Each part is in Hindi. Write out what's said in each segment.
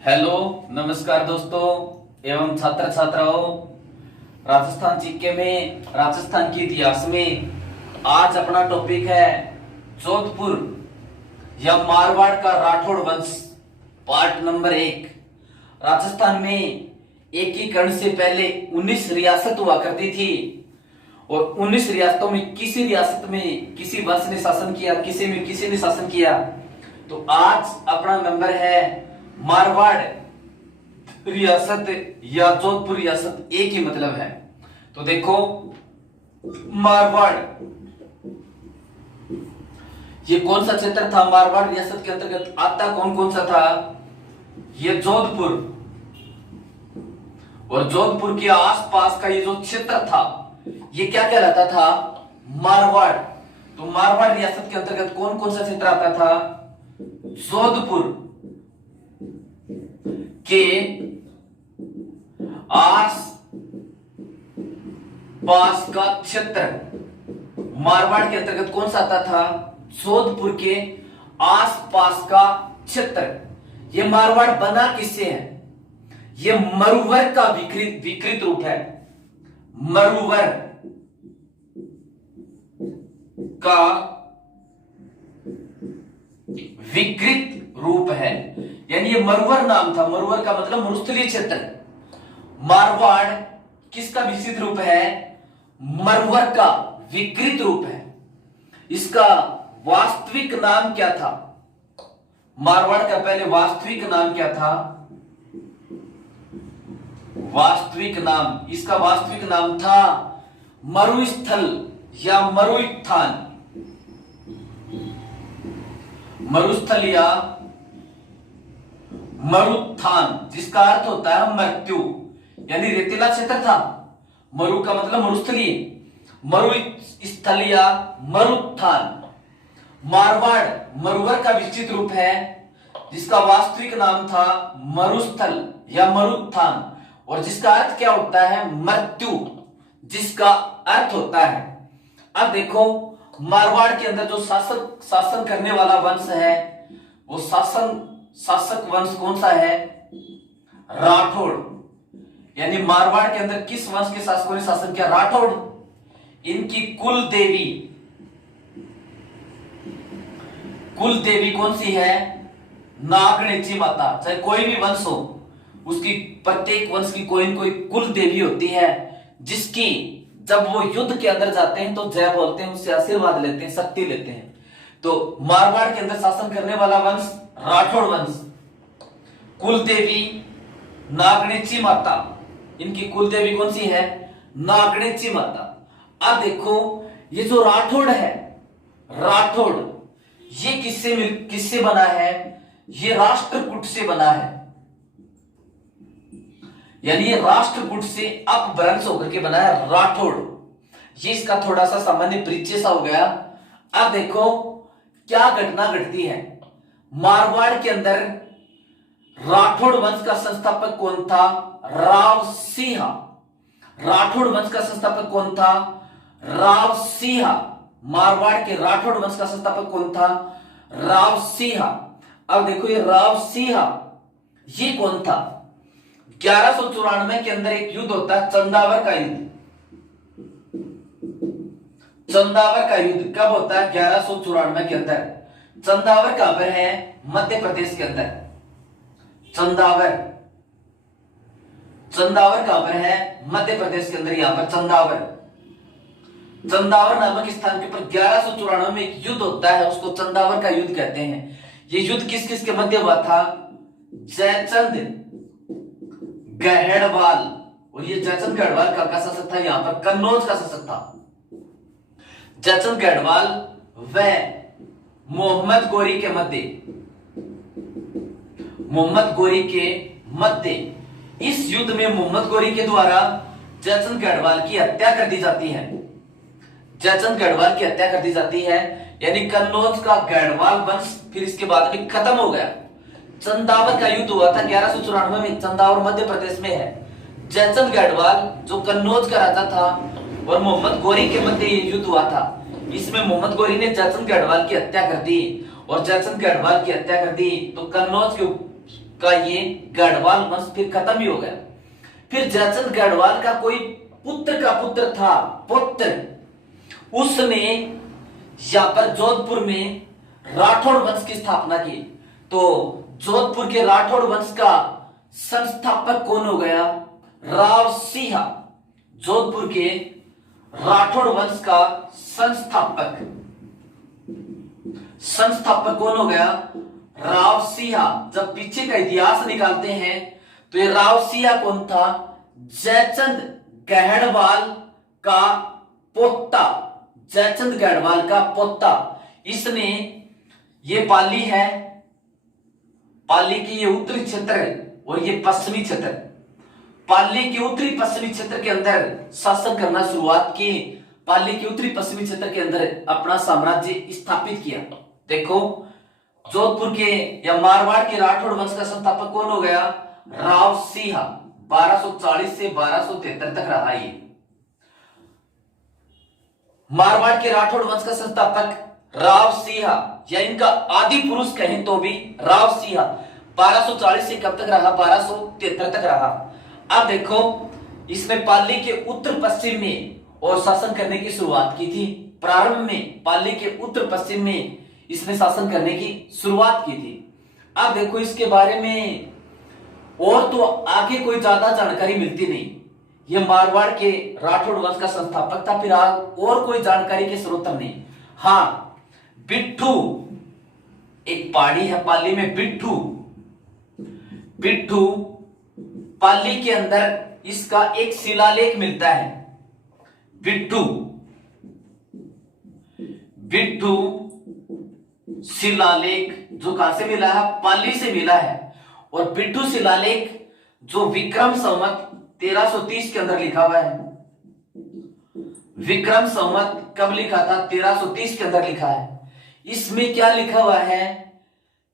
हेलो नमस्कार दोस्तों एवं छात्र छात्राओं। राजस्थान जीके में राजस्थान के इतिहास में आज अपना टॉपिक है जोधपुर या मारवाड़ का राठौड़ वंश पार्ट नंबर 1। राजस्थान में एकीकरण से पहले 19 रियासत हुआ करती थी और 19 रियासतों में किसी रियासत में किसी वंश ने शासन किया, किसी में किसी ने शासन किया। तो आज अपना नंबर है मारवाड़ रियासत या जोधपुर रियासत, एक ही मतलब है। तो देखो मारवाड़ ये कौन सा क्षेत्र था? मारवाड़ रियासत के अंतर्गत आता कौन कौन सा था? ये जोधपुर और जोधपुर के आसपास का ये जो क्षेत्र था ये क्या कहलाता था? मारवाड़। तो मारवाड़ रियासत के अंतर्गत कौन कौन सा क्षेत्र आता था? जोधपुर के आस पास का क्षेत्र मारवाड़ के अंतर्गत कौन सा आता था? जोधपुर के आस पास का क्षेत्र। ये मारवाड़ बना किससे है? ये मरुवर का विकृत रूप है। मरुवर का विकृत रूप है, यानी ये मरुवर नाम था। मरुवर का मतलब मरुस्थलीय क्षेत्र। मारवाड़ किसका विकसित रूप है? मरुवर का विकृत रूप है। इसका वास्तविक नाम क्या था? मारवाड़ का पहले वास्तविक नाम क्या था? वास्तविक नाम, इसका वास्तविक नाम था मरुस्थल या मरुस्थान। मरुस्थल या मरुत्थान, जिसका अर्थ होता है मृत्यु, यानी रेतीला क्षेत्र था। मरु का मतलब मरुस्थलीय, मरुस्थल या मरुत्थान। मारवाड़ मरुवर का विकसित रूप है जिसका वास्तविक नाम था मरुस्थल या मरुत्थान और जिसका अर्थ क्या होता है? मृत्यु, जिसका अर्थ होता है। अब देखो मारवाड़ के अंदर जो शासन करने वाला वंश है वो शासक वंश कौन सा है? राठौड़। यानी मारवाड़ के अंदर किस वंश के शासकों ने शासन किया? राठौड़। इनकी कुल देवी कौन सी है? नागणेची माता। चाहे कोई भी वंश हो उसकी, प्रत्येक वंश की कोई न कोई कुल देवी होती है जिसकी जब वो युद्ध के अंदर जाते हैं तो जय बोलते हैं, उससे आशीर्वाद लेते हैं, शक्ति लेते हैं। तो मारवाड़ के अंदर शासन करने वाला वंश राठौड़ वंश। कुल देवी नागणेची माता। इनकी कुल देवी कौन सी है? नागणेची माता। अब देखो ये जो राठौड़ है, राठौड़ ये किससे बना है? ये राष्ट्रकूट से बना है, यानी ये राष्ट्रकूट से अपभ्रंश होकर के बना है राठौड़। ये इसका थोड़ा सा सामान्य परिचय सा हो गया। अब देखो क्या घटना घटती है। मारवाड़ के अंदर राठौड़ वंश का संस्थापक कौन था? राव सिंह। राठौड़ वंश का संस्थापक कौन था? राव सिंह। मारवाड़ के राठौड़ वंश का संस्थापक कौन था? राव सिंह। अब देखो ये राव सिंह ये कौन था? 1194 के अंदर एक युद्ध होता है, चंदावर का युद्ध। चंदावर का युद्ध कब होता है? 1194 के अंदर। चंदावर कहां पर है? मध्य प्रदेश के अंदर। चंदावर कहां पर है? मध्य प्रदेश के अंदर। यहां पर चंदावर नामक स्थान के ऊपर 1194 में एक युद्ध होता है, उसको चंदावर का युद्ध कहते हैं। ये युद्ध किस किस के मध्य हुआ था? जयचंद गढ़वाल, और ये जयचंद गढ़वाल का शासक था, यहां पर कन्नौज का शासक था। जयचंद गढ़वाल व मोहम्मद गोरी के मध्य इस युद्ध में मोहम्मद गोरी के द्वारा जयचंद गढ़वाल की हत्या कर दी जाती है। जयचंद गढ़वाल की हत्या कर दी जाती है, यानी कन्नौज का गढ़वाल वंश फिर इसके बाद में खत्म हो गया। चंदावर का युद्ध हुआ था 1194 में। चंदावर मध्य प्रदेश में है। जयचंद गढ़वाल जो कन्नौज का राजा था और मोहम्मद गोरी के मध्य ये युद्ध हुआ था। इसमें मोहम्मद गोरी ने जयचंद गढ़वाल की हत्या कर दी और जयचंद गढ़वाल की हत्या कर दी तो कन्नौज के का ये गढ़वाल वंश फिर खत्म ही हो गया। फिर जयचंद गढ़वाल का कोई पुत्र का पुत्र था, पुत्र, उसने यहां पर जोधपुर में राठौड़ वंश की स्थापना की। तो जोधपुर के राठौड़ वंश का संस्थापक कौन हो गया? राव सिंह। जोधपुर के राठौड़ वंश का संस्थापक कौन हो गया? राव सिंह। जब पीछे का इतिहास निकालते हैं तो ये राव सिंह कौन था? जयचंद गढ़वाल का पोता, जयचंद गढ़वाल का पोता। इसने, ये पाली है, पाली की ये उत्तरी क्षेत्र और ये पश्चिमी क्षेत्र, पाली के उत्तरी पश्चिमी क्षेत्र के अंदर शासन करना शुरुआत की। पाली के उत्तरी पश्चिमी क्षेत्र के अंदर अपना साम्राज्य स्थापित किया। देखो, जोधपुर के या मारवाड़ के राठौड़ वंश का संस्थापक कौन हो गया? राव सिंह। 1240 से 1273 तक रहा ये। मारवाड़ के राठौड़ वंश का संस्थापक राव सिंह, या इनका आदि पुरुष कहें तो भी राव सिंह 1240 से कब तक रहा? 1273 तक रहा। अब देखो, इसने पाली के उत्तर पश्चिम में और शासन करने की शुरुआत की थी। प्रारंभ में पाली के उत्तर पश्चिम में इसने शासन करने की शुरुआत की थी। अब देखो, इसके बारे में और तो आगे कोई ज्यादा जानकारी मिलती नहीं। ये मारवाड़ के राठौड़ वंश का संस्थापक था, फिर और कोई जानकारी के स्रोत नहीं। हाँ, बिट्ठू, एक पहाड़ी है पाली में, बिट्ठू। बिट्ठू पाली के अंदर इसका एक शिलालेख मिलता है। बिट्ठू, बिट्ठू शिलालेख जो कहां से मिला है? पाली से मिला है। और बिट्ठू शिलालेख जो विक्रम संवत 1330 के अंदर लिखा हुआ है। विक्रम संवत कब लिखा था? 1330 के अंदर लिखा है। इसमें क्या लिखा हुआ है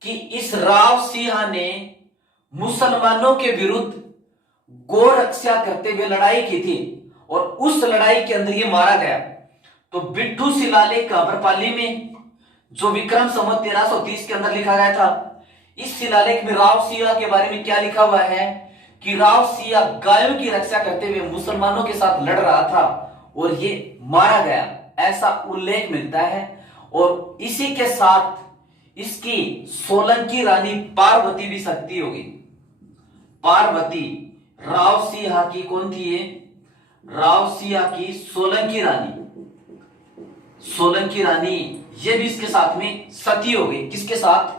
कि इस राव सिंह ने मुसलमानों के विरुद्ध गो रक्षा करते हुए लड़ाई की थी और उस लड़ाई के अंदर ये मारा गया। तो बिट्ठू शिलालेख कहां पर? पाली में, जो विक्रम संवत 1330 के अंदर लिखा गया था। इस शिलालेख में राव सिंह के बारे में क्या लिखा हुआ है कि राव सिंह गायों की रक्षा करते हुए मुसलमानों के साथ लड़ रहा था और ये मारा गया, ऐसा उल्लेख मिलता है। और इसी के साथ इसकी सोलंकी रानी पार्वती भी शक्ति होगी। पार्वती राव सिंह की कौन थी? ये राव सिंह की सोलंकी रानी, सोलंकी रानी, ये भी इसके साथ में सती हो गई। किसके साथ?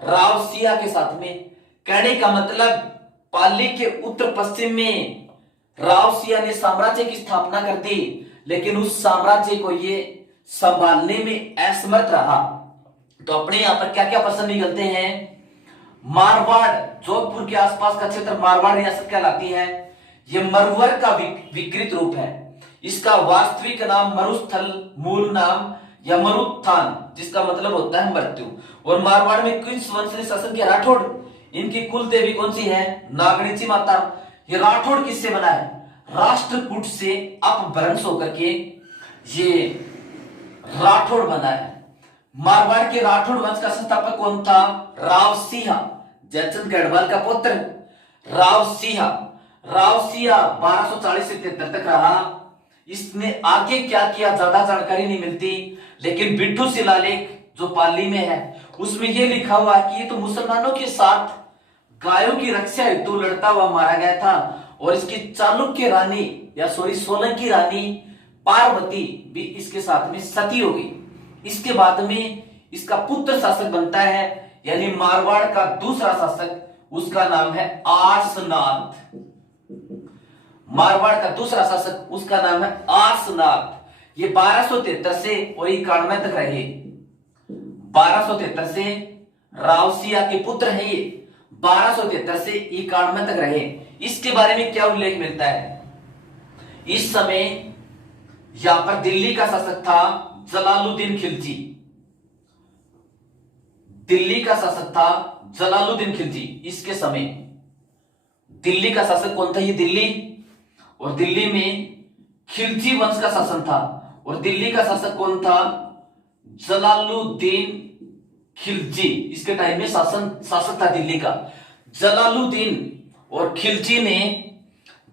राव सिंह के साथ में। कहने का मतलब, पाली के उत्तर पश्चिम में राव सिंह ने साम्राज्य की स्थापना कर दी, लेकिन उस साम्राज्य को ये संभालने में असमर्थ रहा। तो अपने यहां पर क्या क्या प्रश्न निकलते हैं? मारवाड़, जोधपुर के आसपास का क्षेत्र मारवाड़ रियासत कहलाती है। यह मरुवर का विकृत रूप है। इसका वास्तविक नाम मरुस्थल, मूल नाम या मरुत्थान, जिसका मतलब होता है मृत्यु। और मारवाड़ में किस वंश ने शासन किया? राठौड़। इनकी कुल देवी कौन सी है? नागणीची माता। ये राठौड़ किससे बना है? राष्ट्रकूट से अपभ्रंश होकर के ये राठौड़ बना है। मारवाड़ के राठौड़ वंश का संस्थापक कौन था? राव सिंह, जयचंद गढ़वाल का पुत्र राव सिंह। राव सिंह 1240 से 73 तक रहा। इसने आगे क्या किया ज्यादा जानकारी नहीं मिलती, लेकिन बिट्ठू शिलालेख जो पाली में है उसमें यह लिखा हुआ है कि ये तो मुसलमानों के साथ गायों की रक्षा हेतु लड़ता हुआ मारा गया था। और इसकी चालुक्य रानी या सोलंकी रानी पार्वती भी इसके साथ में सती हो गई। इसके बाद में इसका पुत्र शासक बनता है, यानी मारवाड़ का दूसरा शासक, उसका नाम है आर्सनाथ। मारवाड़ का दूसरा शासक, उसका नाम है आर्सनाथ। ये 1273 से और 91 तक रहे। 1273 से राव सिंह के पुत्र हैं ये, 1273 से 91 तक रहे। इसके बारे में क्या उल्लेख मिलता है? इस समय यहां पर दिल्ली का शासक था जलालुद्दीन खिलजी। दिल्ली का शासक था जलालुद्दीन खिलजी। इसके समय दिल्ली का शासक कौन था? ये दिल्ली। और दिल्ली में खिलजी वंश का शासन था। और दिल्ली का शासक कौन था? जलालुद्दीन खिलजी। इसके टाइम में शासक था दिल्ली का। जलालुद्दीन और खिलजी ने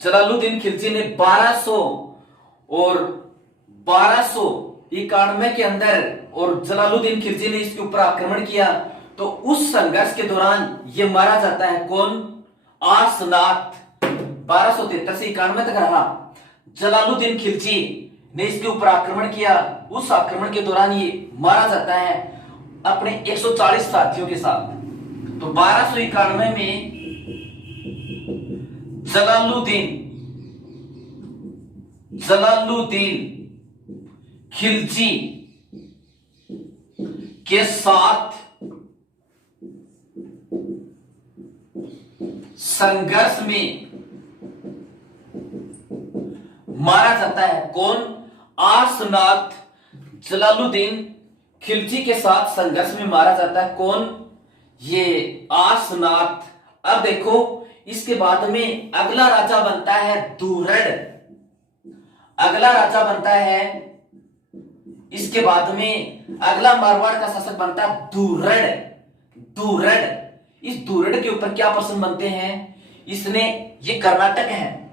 1200 और 1291 के अंदर और जलालुद्दीन खिलजी ने इसके ऊपर आक्रमण किया। तो उस संघर्ष के दौरान ये मारा जाता है कौन? आसनाथ। 1273 से 91 तक रहा। जलालुद्दीन खिलजी ने इसके ऊपर आक्रमण किया। उस आक्रमण के दौरान ये मारा जाता है अपने 140 साथियों के साथ। तो 1291 में जलालुद्दीन खिलजी के साथ संघर्ष में मारा जाता है कौन? आसनाथ। जलालुद्दीन खिलजी के साथ संघर्ष में मारा जाता है कौन? ये आसनाथ। अब देखो इसके बाद में अगला राजा बनता है दुर्रड़। अगला राजा बनता है, इसके बाद में अगला मारवाड़ का शासक बनता है दुर्रड़। इस दुर्रड़ के ऊपर क्या प्रश्न बनते हैं? इसने, ये कर्नाटक है,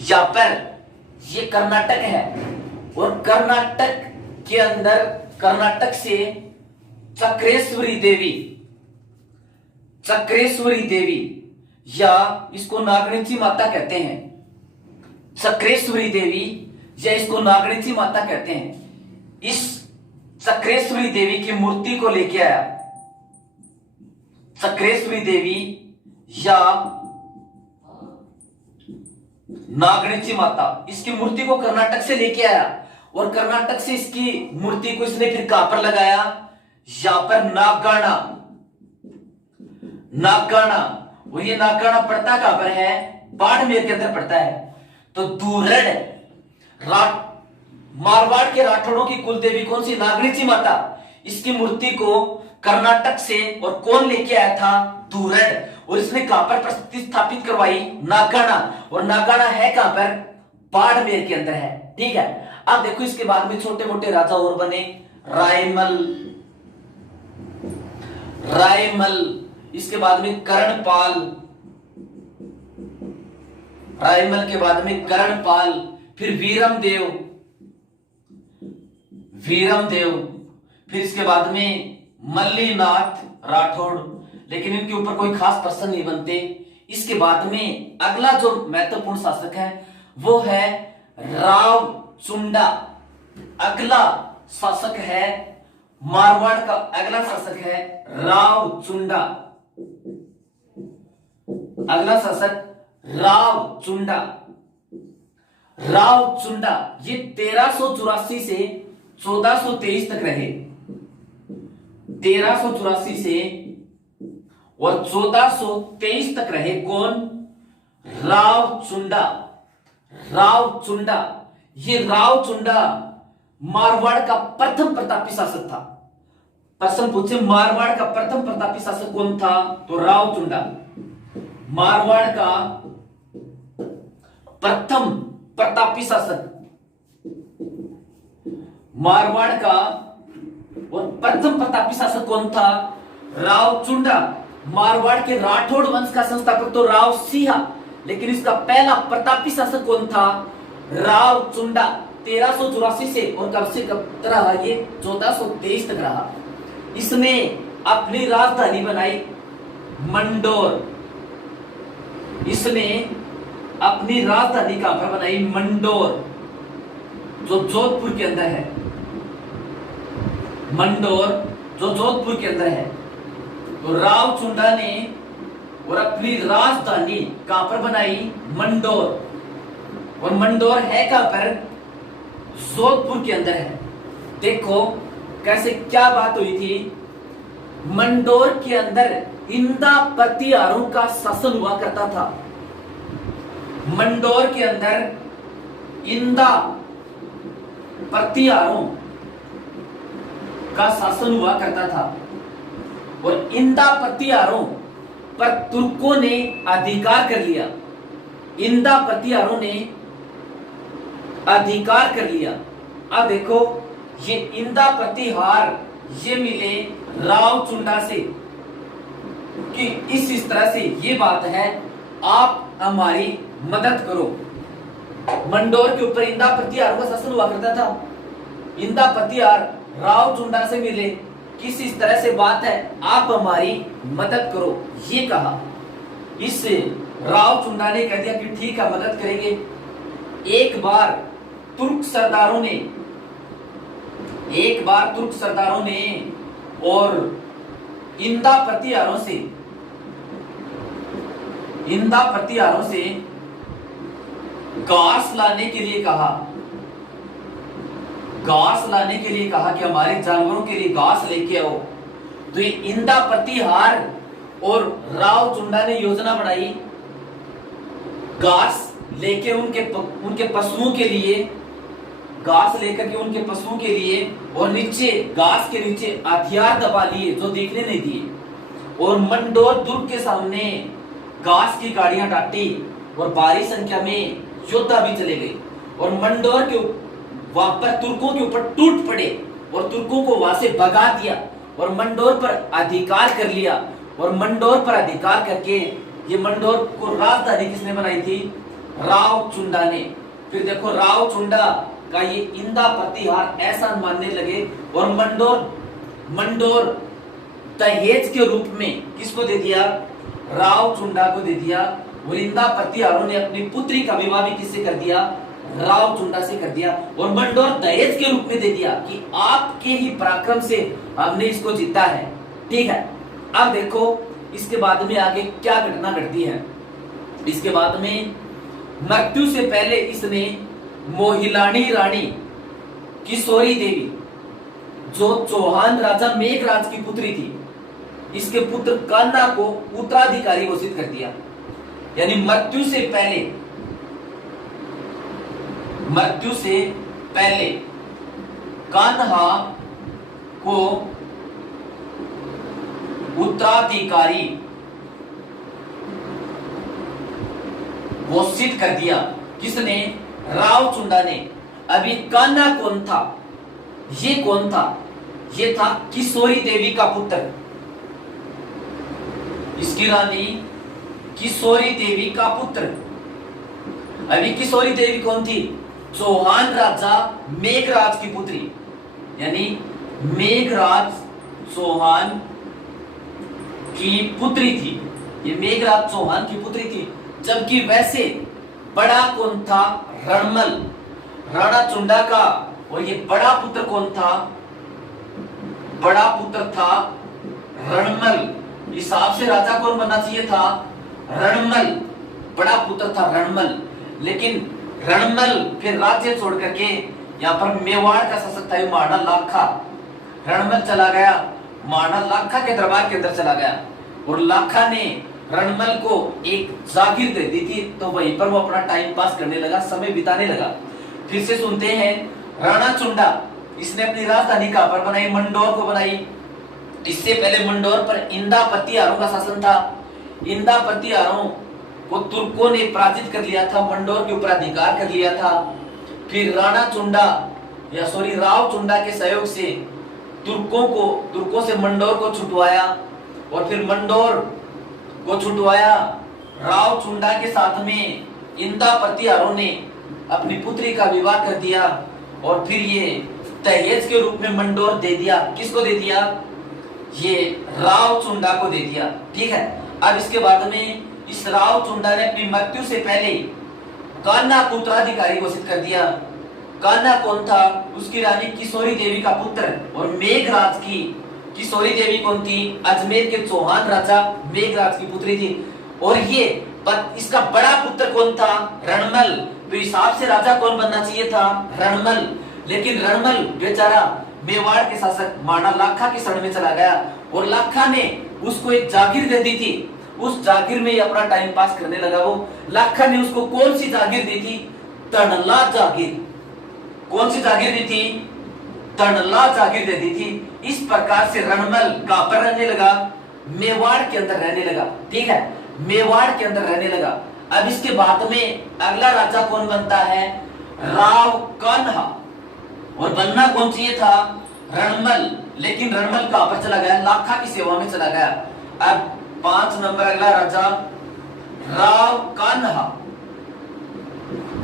यहां पर ये कर्नाटक है और कर्नाटक के अंदर कर्नाटक से चक्रेश्वरी देवी या इसको नागणिची माता कहते हैं। चक्रेश्वरी देवी या इसको नागणिची माता कहते हैं। इस चक्रेश्वरी देवी की मूर्ति को लेके आया। चक्रेश्वरी देवी या नागणिची माता, इसकी मूर्ति को कर्नाटक से लेके आया और कर्नाटक से इसकी मूर्ति को इसने फिर कहां पर लगाया? यहां पर नागगाना। और ये नागगाना पड़ता कहां पर है? बाड़मेर के अंदर पड़ता है। तो दुर्रड़, मारवाड़ के राठौड़ों की कुल देवी कौन सी? नागणिची माता। इसकी मूर्ति को कर्नाटक से और कौन लेके आया था? दुर्रड़। और इसने कहां पर प्रतिस्थापित करवाई? नागगाना। और नागगाना है कहां पर? बाड़मेर के अंदर है। ठीक है। अब देखो इसके बाद में छोटे मोटे राजा और बने। रायमल, इसके बाद में कर्णपाल, रायमल के बाद में कर्णपाल, फिर वीरमदेव, फिर इसके बाद में मल्लीनाथ राठौड़। लेकिन इनके ऊपर कोई खास प्रश्न नहीं बनते। इसके बाद में अगला जो महत्वपूर्ण शासक है वो है रावचुंडा। अगला शासक है मारवाड़ का, अगला शासक है रावचुंडा। अगला शासक रावचुंडा ये 1384 से 1423 तक रहे। 1384 से और 1423 तक रहे। कौन? रावचुंडा। ये रावचुंडा मारवाड़ का प्रथम प्रतापी शासक था। प्रश्न पूछे मारवाड़ का प्रथम प्रतापी शासक कौन था? तो रावचुंडा। मारवाड़ का प्रथम प्रतापी शासक, मारवाड़ का और प्रथम प्रतापी शासक कौन था? रावचुंडा। मारवाड़ के राठौड़ वंश का संस्थापक तो राव सिंह, लेकिन इसका पहला प्रतापी शासक कौन था? रावचुंडा। 1384 से और कब से कब रहा? ये 1423 तक रहा। इसने अपनी राजधानी बनाई मंडोर। इसने अपनी राजधानी कहां पर बनाई? मंडोर, जो जोधपुर के अंदर है। मंडोर जो जोधपुर के अंदर है। तो रावचुंडा ने और अपनी राजधानी कहां पर बनाई? मंडोर। और मंडोर है कहां पर? जोधपुर के अंदर है। देखो कैसे क्या बात हुई थी। मंडोर के अंदर इंदा प्रतिहारों का शासन हुआ करता था। मंडोर के अंदर इंदा प्रतिहारों का शासन हुआ करता था और इंदा प्रतिहारों पर तुर्कों ने अधिकार कर लिया। इंदा प्रतिहारों ने अधिकार कर लिया। अब देखो ये इंदा प्रतिहार ये मिले रावचुंडा से। कि इस तरह से ये बात है, आप हमारी मदद करो। मंडोर के ऊपर इंदा प्रतिहार का शासन हुआ करता था। इंदा प्रतिहार राव चुंडा से मिले, किस इस तरह से बात है, आप हमारी मदद करो, ये कहा। इस राव चुंडा ने कह दिया कि ठीक है, मदद करेंगे। एक बार तुर्क सरदारों ने और इंदा प्रतिहारों से घास लाने के लिए कहा कि हमारे जानवरों के लिए घास लेके आओ। तो ये इंदा प्रतिहार और राव चुंडा ने योजना बनाई, घास लेके उनके पशुओं के लिए, घास लेकर के उनके पशुओं के लिए, और नीचे घास के नीचे हथियार दबा लिए जो देखने नहीं दिए, और मंडोर दुर्ग के सामने घास की गाड़ियां डाटी और भारी संख्या में योद्धा भी चले गए, और मंडोर के वहां पर तुर्कों के ऊपर टूट पड़े और तुर्कों को वहां से भगा दिया और मंडोर पर अधिकार कर लिया। और मंडोर पर अधिकार करके ये मंडोर को राजधानी किसने बनाई थी? राव चुंडा ने। फिर देखो राव चुंडा का ये इंदा प्रतिहार ऐसा मानने लगे, और मंडोर दहेज के रूप में किसको दे दिया? राव चुंडा को दे दिया। और इंदा प्रतिहारों ने अपनी पुत्री का विवाह भी किससे कर दिया? राव चुंडा से कर दिया, और मंडोर दहेज के रूप में दे दिया कि आपके ही पराक्रम से हमने इसको जीता है। ठीक है, अब देखो इसके बाद में आगे क्या घटना घटती है। इसके बाद में मृत्यु से पहले इसने मोहिलानी रानी किशोरी देवी, जो चौहान राजा मेघराज की पुत्री थी, इसके पुत्र कान्हा को उत्तराधिकारी घोषित कर दिया। यानी मृत्यु से पहले कान्हा को उत्तराधिकारी घोषित कर दिया। किसने? राव चुंडा ने। अभी कान्हा कौन था? ये कौन था? ये था किशोरी देवी का पुत्र, इसकी रानी किशोरी देवी का पुत्र। अभी किशोरी देवी कौन थी? चौहान राजा मेघराज की पुत्री, यानी मेघराज चौहान की पुत्री थी। ये मेघराज चौहान की पुत्री थी। जबकि वैसे बड़ा कौन था? रणमल, राणा चुंडा का। और ये बड़ा पुत्र कौन था? बड़ा पुत्र था रणमल। हिसाब से राजा कौन बनना चाहिए था? रणमल। बड़ा पुत्र था रणमल। लेकिन रणमल फिर राज्य छोड़ करके यहाँ पर मेवाड़ का शासक था महाराणा लाखा। रणमल चला गया, महाराणा लाखा के दरबार के अंदर चला गया, और लाखा ने रणमल को एक जागीर दे दी थी। तो वहीं पर वो अपना टाइम पास करने लगा, समय बिताने लगा। फिर से सुनते हैं, राणा चुंडा इसने अपनी राजधानी कहां पर बनाई? मंडोर को बनाई। इससे पहले मंडोर पर इंदा प्रतिहारों का शासन था। इंदा प्रतिहारों को तुर्कों ने पराजित कर लिया था, मंडोर के ऊपर अधिकार कर लिया था। फिर राव चुंडा के सहयोग से तुर्कों से मंडोर को छुटवाया, और फिर मंडोर को छुटवाया राव चुंडा के साथ में इंदा प्रतिहारों ने अपनी पुत्री का विवाह कर दिया, और फिर ये दहेज के रूप में मंडोर दे दिया। किसको दे दिया? ये राव चुंडा को दे दिया। ठीक है, अब इसके बाद में इस राव चुंडा ने अपनी मृत्यु से पहले कान्हा को उत्तराधिकारी घोषित कर दिया। कान्हा कौन था? उसकी रानी किशोरी देवी का पुत्र, और मेघराज की किशोरी देवी कौन थी? अजमेर के चौहान राजा मेघराज की पुत्री थी। और ये इसका बड़ा पुत्र कौन था? रणमल। तो हिसाब से राजा कौन बनना चाहिए था? रणमल। लेकिन रणमल बेचारा मेवाड़ के शासक महाराणा लाखा के शरण में चला गया, और लाखा ने उसको एक जागीर दे दी थी। उस जागीर में अपना टाइम पास करने लगा। वो लाखा ने उसको कौन सी जागीर दी थी? तनला जागीर। कौन सी जागीर दी थी? तनला जागीर दे दी थी। इस प्रकार से रणमल कहां पर रहने लगा? मेवाड़ के अंदर रहने लगा। ठीक है, मेवाड़ के अंदर रहने लगा। अब इसके बाद में अगला राजा कौन बनता है? राव कान्हा। और बनना कौन चाहिए था? रणमल। लेकिन रणमल कहां पर चला गया? लाखा की सेवा में चला गया। अब 5 नंबर अगला राजा राव कान्हा।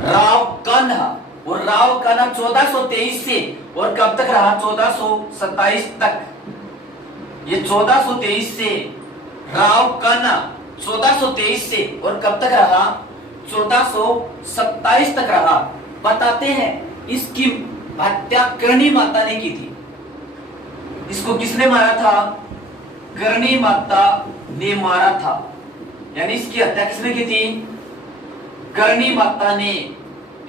राव कान्हा, और राव कान्हा 1423 से और कब तक रहा? 1427 तक। ये 1423 से राव कान्हा 1423 से और कब तक रहा? 1427 तक रहा। बताते हैं इसकी हत्या करणी माता ने की थी। इसको किसने मारा था? करणी माता ने मारा था। यानी इसकी हत्या किसने की थी? करणी माता ने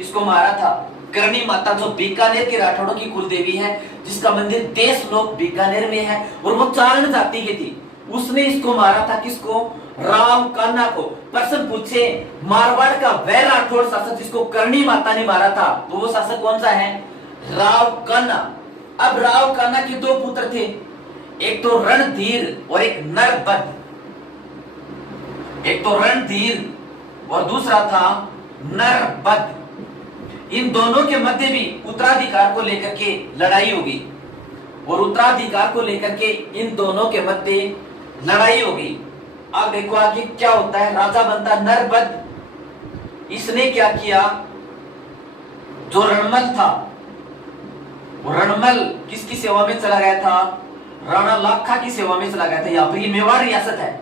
इसको मारा था। करणी माता जो बीकानेर के राठौड़ों की कुल देवी है, जिसका मंदिर देशलोक बीकानेर में है, और वो चारण जाति की थी। उसने इसको मारा था। किसको? राव कान्हा को। प्रश्न पूछे मारवाड़ का वह राठौड़ शासक जिसको करणी माता ने मारा था, तो वो शासक कौन सा है? राव कान्हा। अब राव कान्हा के 2 पुत्र थे, एक तो रणधीर और एक नरबद। एक तो रणधीर और दूसरा था नरबद। इन दोनों के मध्य भी उत्तराधिकार को लेकर के लड़ाई होगी, और उत्तराधिकार को लेकर के इन दोनों के मध्य लड़ाई होगी। अब देखो आगे क्या होता है। राजा बनता नरबद। इसने क्या किया? जो रणमल था, वो रणमल किसकी सेवा में चला गया था? राणा लाखा की सेवा में चला गया था। यहाँ पर ये मेवाड़ रियासत है,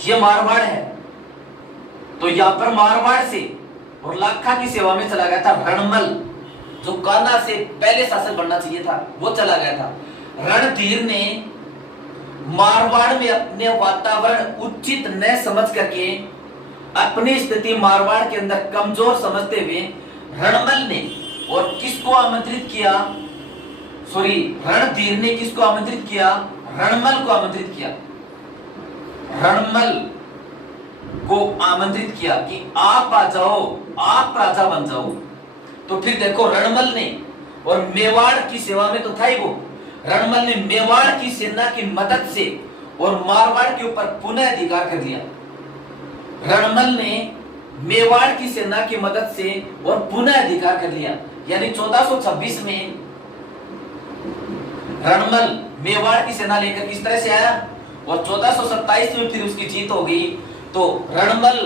ये मारवाड़ है, तो यहाँ पर मारवाड़ से और लाखा की सेवा में चला गया था रणमल, जो कान्हा से पहले शासक बनना चाहिए था, वो चला गया था। रणधीर ने मारवाड़ में अपने वातावरण उचित न समझ करके अपनी स्थिति मारवाड़ के अंदर कमजोर समझते हुए रणमल ने और किसको आमंत्रित किया? सॉरी, रणधीर ने किसको आमंत्रित किया? रणमल को आमंत्रित किया। रणमल को आमंत्रित किया कि आप आ जाओ, आप राजा बन जाओ। तो फिर देखो रणमल ने, और मेवाड़ की सेवा में तो था ही वो, रणमल ने मेवाड़ की सेना की मदद से और मारवाड़ के ऊपर पुनः अधिकार कर लिया। रणमल ने मेवाड़ की सेना की मदद से और पुनः अधिकार कर लिया। यानी 1426 में रणमल मेवाड़ की सेना लेकर किस तरह से आया, और 1427 में फिर उसकी जीत हो गई। तो रणमल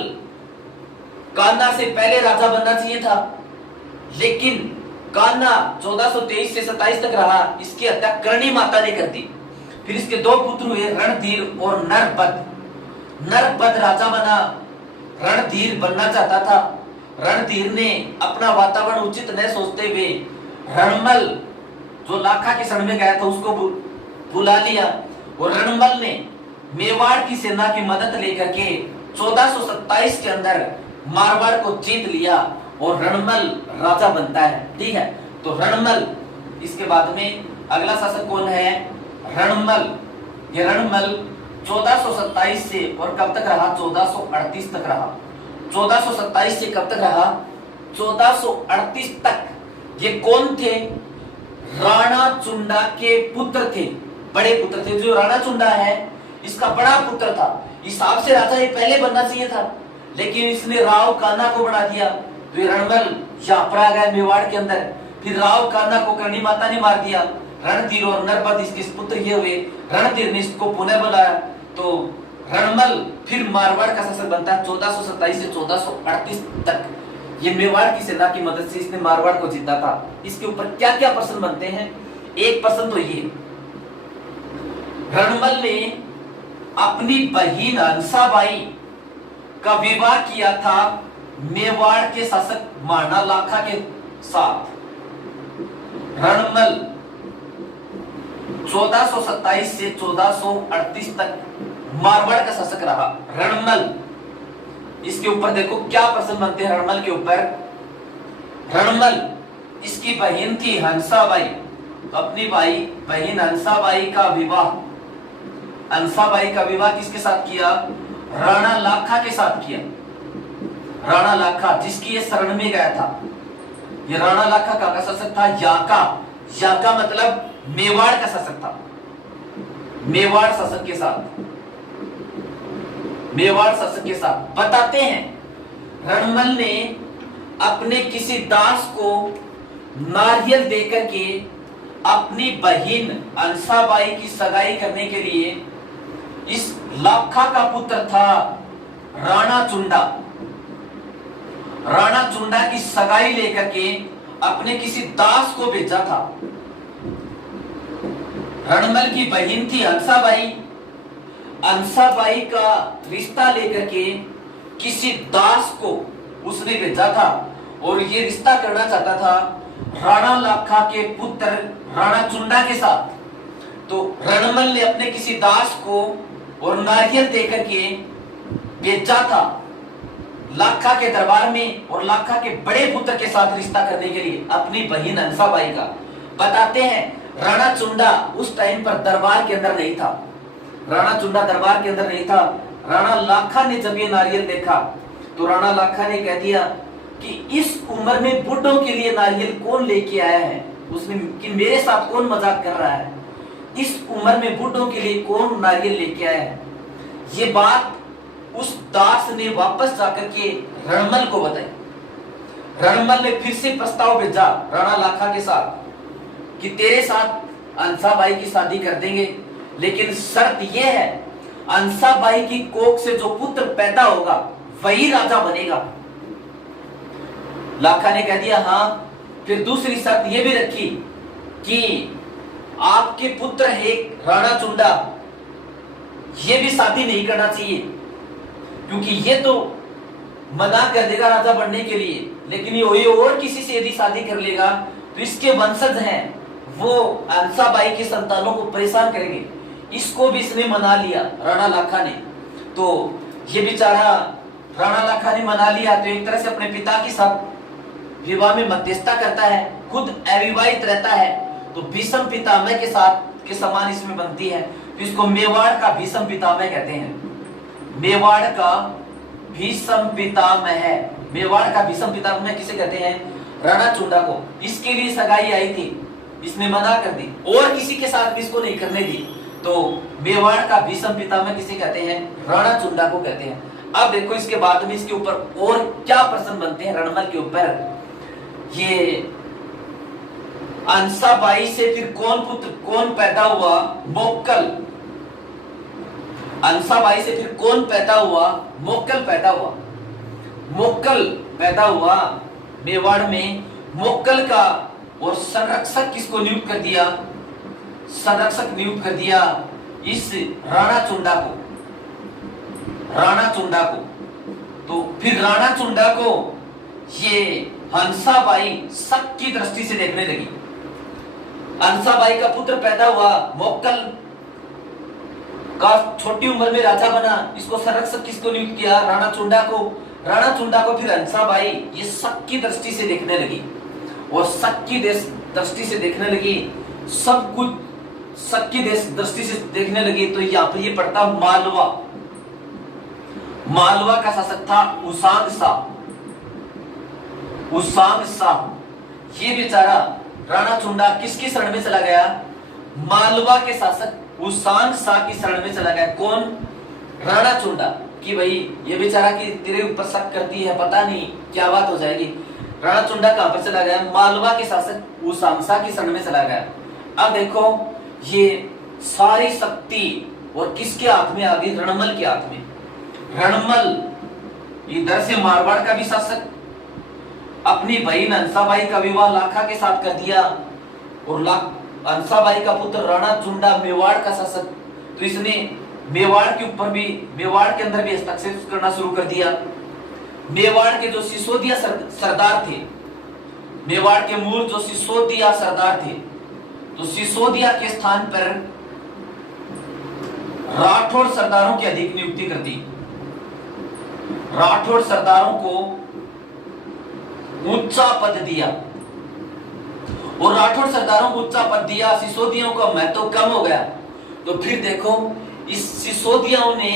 कान्हा से पहले राजा बनना चाहिए था, लेकिन कान्हा 1423 से 27 तक रहा। इसकी हत्या करणी माता ने कर दी। फिर इसके 2 पुत्र हुए, रणधीर और नरबद। नरबद राजा बना, रणधीर बनना चाहता था। रणधीर ने अपना वातावरण उचित न सोचते हुए रणमल जो लाखा के शरण में गया था उसको बुला लिया, और रणमल ने मेवाड़ की सेना की मदद लेकर के 1427 के अंदर मारवाड़ को जीत लिया, और रणमल राजा बनता है। ठीक है, तो रणमल, इसके बाद में अगला शासक कौन है? रणमल। ये रणमल 1427 से और कब तक रहा? 1438 तक रहा। 1427 से कब तक रहा? 1438 तक। ये कौन थे? राणा चुंडा के पुत्र थे, बड़े पुत्र थे। जो राणा चुंडा है इसका बड़ा पुत्र था। हिसाब से राजा ये पहले बनना चाहिए था, लेकिन इसने राव कान्हा को बना दिया। तो ये रणमल यहाँ पर आ गया मेवाड़ के अंदर। फिर राव कान्हा को करणी माता ने मार दिया। रणधीर और नरबद इसके पुत्र ये हुए। रणधीर ने इसको पुनः बुलाया, तो रणमल फिर मारवाड़ का शासक बनता है 1427 से 1438 तक। ये मेवाड़ की सेना की मदद से इसने मारवाड़ को जीता था। इसके ऊपर क्या क्या प्रश्न बनते हैं? एक प्रश्न तो ये, रणमल ने अपनी बहन हंसाबाई का विवाह किया था मेवाड़ के शासक माना लाखा के साथ। रणमल 1427 से 1438 तक मारवाड़ का शासक रहा रणमल। इसके ऊपर देखो क्या प्रश्न बनते हैं रणमल के ऊपर। रणमल, इसकी बहन थी हंसाबाई, अपनी बहन हंसाबाई का विवाह, हंसाबाई का विवाह किसके साथ किया? राणा लाखा के साथ किया। राणा लाखा जिसकी ये शरण में गया था। ये राणा लाखा का शासक था याका। याका मतलब मेवाड़ का शासक था। मेवाड़ शासक के साथ, मेवाड़ शासक के साथ। बताते हैं रणमल ने अपने किसी दास को नारियल देकर के अपनी बहन अंसाबाई की सगाई करने के लिए इस लाखा का पुत्र था राणा चुंडा। राणा चुंडा की सगाई लेकर के अपने किसी दास को भेजा था। रणमल की बहन थी हंसाबाई। हंसाबाई का रिश्ता लेकर के किसी दास को उसने भेजा था और ये रिश्ता करना चाहता था राणा लाखा के पुत्र राणा चुंडा के साथ। तो रणमल ने अपने किसी दास को और नारियल देकर के भेजा था लाखा के दरबार में और लाखा के बड़े पुत्र के साथ रिश्ता करने के लिए अपनी बहन हंसाबाई का। बताते हैं राणा चुंडा उस टाइम पर दरबार के अंदर नहीं था। राणा चुंडा दरबार के अंदर नहीं था। राणा लाखा ने जब ये नारियल देखा तो राणा लाखा ने कह दिया कि इस उम्र में बुड्ढों के लिए नारियल कौन लेके आया है, उसने कि मेरे साथ कौन मजाक कर रहा है, इस उम्र में बुड्ढों के लिए कौन नारियल लेके आया है। ये बात उस दास ने वापस जाकर के रणमल को बताई। रणमल ने फिर से प्रस्ताव भेजा राणा लाखा के साथ कि तेरे साथ हंसाबाई की शादी कर देंगे, लेकिन शर्त यह है हंसाबाई की कोख से जो पुत्र पैदा होगा वही राजा बनेगा। लाखा ने कह दिया हाँ। फिर दूसरी शर्त यह भी रखी कि आपके पुत्र एक राणा चुंडा ये भी शादी नहीं करना चाहिए, क्योंकि ये तो मना कर देगा राजा बनने के लिए, लेकिन ये और किसी से यदि शादी कर लेगा तो इसके वंशज हैं वो हंसाबाई की संतानों को परेशान करेंगे। इसको भी इसने मना लिया राणा लाखा ने। तो ये बेचारा राणा लाखा ने मना लिया तो एक तरह से अपने पिता के साथ विवाह में मध्यस्थता करता है, खुद अविवाहित रहता है। तो भीष्म पितामह के साथ के समान इसमें बनती है। तो इसको मेवाड़ का भीष्म पितामह कहते हैं। मेवाड़ का भीष्म पितामह। मेवाड़ का भीष्म पितामह किसे कहते हैं? राणा चुंडा को। इसके लिए सगाई आई थी, इसने मना कर दी और किसी के साथ भी इसको नहीं करने दी। तो मेवाड़ का भीष्म पितामह किसे कहते हैं? राणा चुंडा को कहते हैं। अब देखो इसके बाद में इसके ऊपर और क्या प्रश्न बनते हैं रणमल के ऊपर। ये हंसाबाई से फिर कौन पैदा हुआ? मोक्कल। हंसाबाई से फिर कौन पैदा हुआ? मोक्कल पैदा हुआ। मोक्कल पैदा हुआ मेवाड़ में। मोक्कल का और संरक्षक किसको नियुक्त कर दिया? संरक्षक नियुक्त कर दिया इस राणा चुंडा को। राणा चुंडा को। तो फिर राणा चुंडा को ये हंसाबाई शक की दृष्टि से देखने लगी। हंसाबाई का पुत्र पैदा हुआ, मोक्कल का छोटी उम्र में राजा बना, इसको संरक्षक किसको नियुक्त किया? राणा चुंडा को। राणा चुंडा को फिर हंसाबाई ये शक की दृष्टि से देखने लगी और शक की दृष्टि से देखने लगी, सब कुछ शक की दृष्टि से देखने लगी। तो यहाँ पर ये पड़ता मालवा। मालवा का शासक था उसांग शाह। उसांग शाह ये बेचारा राणा चुंडा किसकी शरण में चला गया? मालवा के शासक उसांग शाह की शरण में चला गया। कौन? राणा चुंडा। कि भाई ये बेचारा कि तेरे ऊपर शक करती है, पता नहीं क्या बात हो जाएगी। राणा चुंडा कहां पर चला गया? मालवा के शासक उसांग शाह की शरण में चला गया। अब देखो ये सारी शक्ति और किसके हाथ में आ गई? रणमल के हाथ में। रणमल इधर से मारवाड़ का भी शासक अपनी बहन हंसाबाई का विवाह लाखा के साथ कर दिया और हंसाबाई का पुत्र राणा चुंडा मेवाड़ का शासक। तो इसने मेवाड़ के ऊपर भी, मेवाड़ के अंदर भी हस्तक्षेप करना शुरू कर दिया। मेवाड़ के जो सिसोदिया सरदार थे, मेवाड़ के मूल जो सिसोदिया सरदार थे, तो सिसोदिया के स्थान पर राठौड़ सरदारों की अधिक नियुक्ति कर दी। राठौड़ सरदारों को ऊंचा पद दिया और राठौड़ सरदारों को ऊंचा पद दिया, सिसोदियों का महत्व कम हो गया। तो फिर देखो इस सिसोदियाओं ने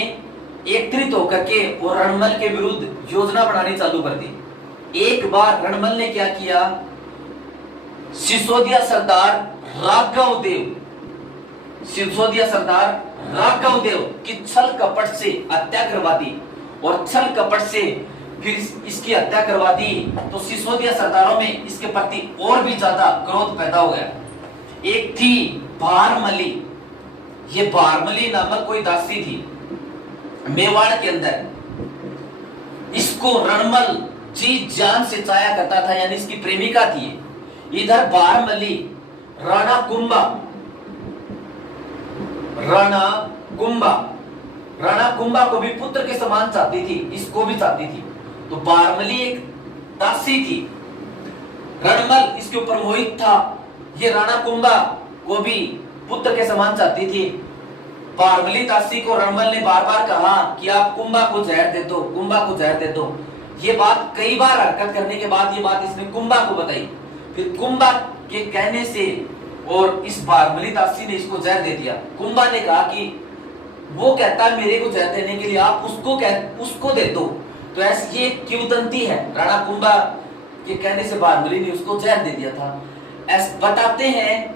एकत्रित होकर के और रणमल के विरुद्ध योजना बनानी चालू कर दी। एक बार रणमल ने क्या किया? सिसोदिया सरदार राघव देव, सिसोदिया सरदार राघव देव की छल कपट से हत्या करवा दी और छल कपट से फिर इसकी हत्या करवा दी। तो सिसोदिया सरदारों में इसके प्रति और भी ज्यादा क्रोध पैदा हो गया। एक थी भारमली। ये भारमली नामक कोई दासी थी। मेवाड़ के अंदर इसको रणमल जी जान से चाया करता था, यानी इसकी प्रेमिका थी। इधर बारमली राणा कुंभा, राणा कुंभा को भी पुत्र के समान चाहती थी, इसको भी चाहती थी। तो बारमली एक दासी थी, रणमल इसके ऊपर मोहित था। ये राणा कुंभा को भी पुत्र के समान चाहती थी। बारमली दासी को रणमल ने बार बार कहा कि आप कुंभा को जहर दे दो, कुंभा को जहर दे दो। ये बात कई बार हरकत करने के बाद ये बात इसने कुंभा को बताई। फिर कुंभा के कहने से और इस बारमली दासी ने इसको जहर दे दिया। कुंभा ने कहा कि वो कहता है मेरे को जहर देने के लिए, आप उसको दे दो। तो ऐसी ये किंवदंती है, राणा कुंभा के कहने से बारमली ने उसको जहर दे दिया था। ऐसे बताते हैं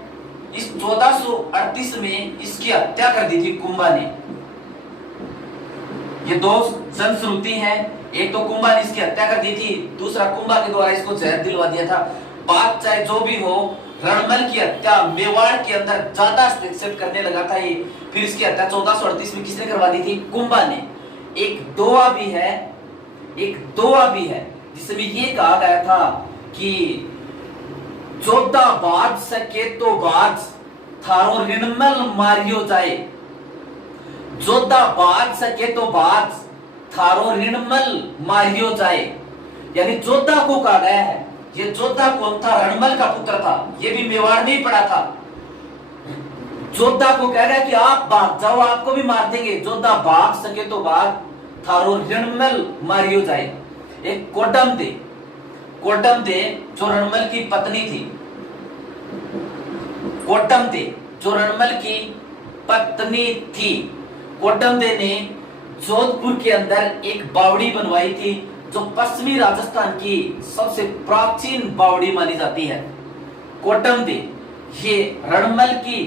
इस 1438 में इसकी हत्या कर दी थी कुंभा ने। ये दो जनश्रुति हैं, एक तो कुंभा ने इसकी हत्या कर दी थी, दूसरा कुंभा के द्वारा इसको जहर दिलवा दिया था। बात चाहे जो भी हो, रणमल की हत्या मेवाड़ के अंदर ज्यादा हस्तक्षेप करने लगा था ये। फिर इसकी हत्या 1438 में किसने करवा दी थी? कुंभा ने। एक दोहा भी है जिसमें ये कहा गया था कि जोधा बाज सके तो बाज थारो रणमल मारियो जाए। जोधा बाज सके तो बाज थारो रणमल मारियो जाए, यानी जोधा को कहा गया है। ये जोधा कौन था? रणमल का पुत्र था, ये भी मेवाड़ में ही पड़ा था। जोधा को कह गया कि आप भाग जाओ, आपको भी मार देंगे। जोधा भाग सके तो भाग थारो रणमल मारियो जाए। एक कोडम दे जो रणमल की पत्नी थी, कोडम दे जो रणमल की पत्नी थी। कोडम दे ने जोधपुर के अंदर एक बावड़ी बनवाई थी जो पश्चिमी राजस्थान की सबसे प्राचीन बावड़ी मानी जाती है। कोडम दे ये रणमल की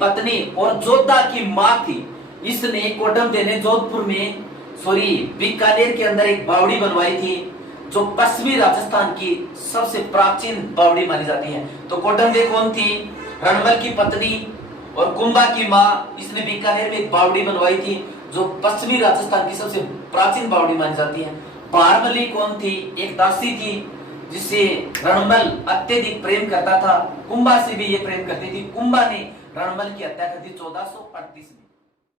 पत्नी और जोधा की मां थी। इसने कोडम दे ने जोधपुर में बीकानेर के अंदर एक बावड़ी बनवाई थी जो पश्चिमी राजस्थान की सबसे प्राचीन बावड़ी मानी जाती है। तो कोडम दे कौन थी? रणमल की पत्नी और कुंभा की मां। इसने बीकानेर में एक बावड़ी बनवाई थी जो पश्चिमी राजस्थान की सबसे प्राचीन बावड़ी मानी जाती है। बारमली कौन थी? एक दासी थी जिसे रणमल अत्यधिक प्रेम करता था। कुंभा से भी ये प्रेम करती थी। कुंभा ने रणमल की हत्या कर दी 1438 में।